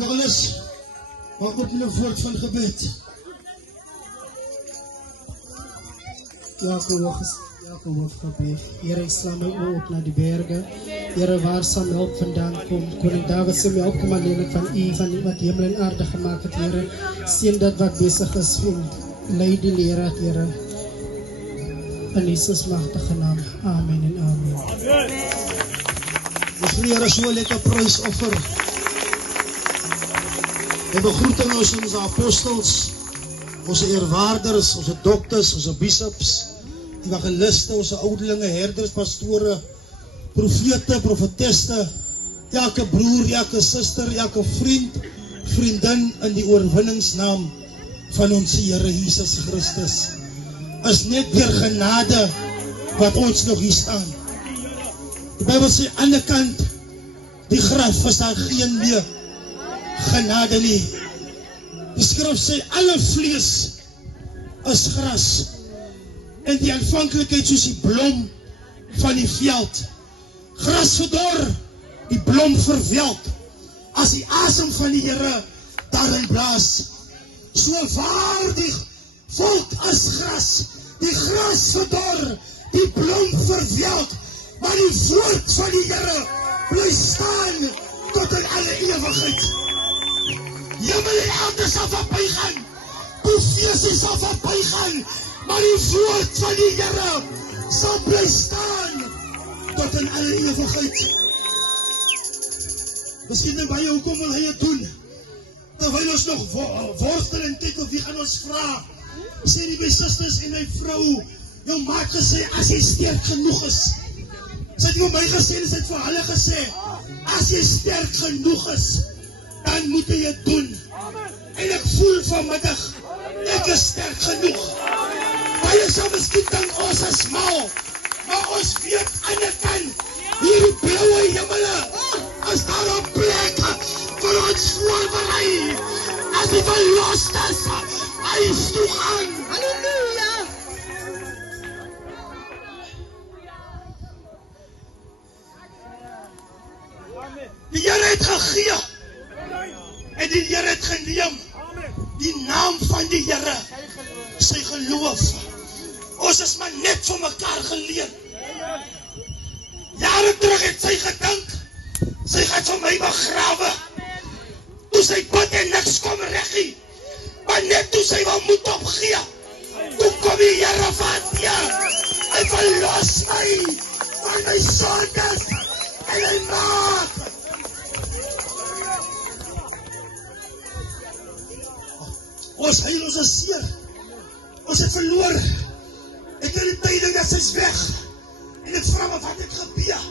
Nicholas, wat op jullie woord van gebed? Jacob wordt gebed. Heer, ik sla mijn oog op naar die bergen. Heer, waar zal mijn hulp vandaan komen? Koning David, ze mij opkomen alleen van u, van wat hemel en aarde gemaakt heeft, Heer. Zie dat wat bezig is, leid die leraar, Heer. In Jesus' machtige naam. Amen en amen. De Heer is zo lekker prijsoffer. We begroeten onze apostels, onze eerwaarders, onze dokters, onze bishops, evangelisten, onze ouderlinge, herders, pastoren, profete, profetesse, elke broer, elke suster, elke vriend, vriendin in die oorwinningsnaam van onze Here Jesus Christus. Is net deur genade wat ons nog hier staan. Die Bybel sê aan die kant die graf is daar geen meer genade nie. Die skrif sê alle vlees is gras en die aanvanklikheid soos die blom van die veld. Gras verdor, die blom verwelk as die asem van die Here daarin blaas. So waar die volk is gras, die gras verdor, die blom verwelk, maar die woord van die Here bly staan tot in alle ewigheid. Hemel en aarde sal verbygaan, profesie sal verbygaan, maar die woord van die Here sal bly staan tot in alle ewigheid. Miskien dan baie hoekom wil hy het doen? Terwyl ons nog worstel en kyk of wie gaan ons vra. Sê die my susters en my vrou, jou maat gesê, as jy sterk genoeg is. Sy het nie vir my gesê, en sy het vir hulle gesê, as jy sterk genoeg is, dan moet jy het doen. En ek voel vanmiddag, ek is sterk genoeg. Baie sal miskien dink ons is mal, maar ons weet aan die kant, hierdie blauwe hemele, as daar 'n plek vir ons voorberei, as die verlosters huis toe gaan. Halleluja! Die Here het gegee, en die Here het geneem, die naam van die Here, sy geloof. Ons is maar net vir mekaar geleer. Jare terug het sy gedink, sy gaan vir my begrawe. Toe sy bid en niks kom reggie, maar net toe sy wel moed opgee, toe kom die Here van hy verlos my van my sondes, en hy maak. Ons heil, ons is seer, ons het verloor, ek het die tyding dat sy's weg, en ek vra me wat het gebeur.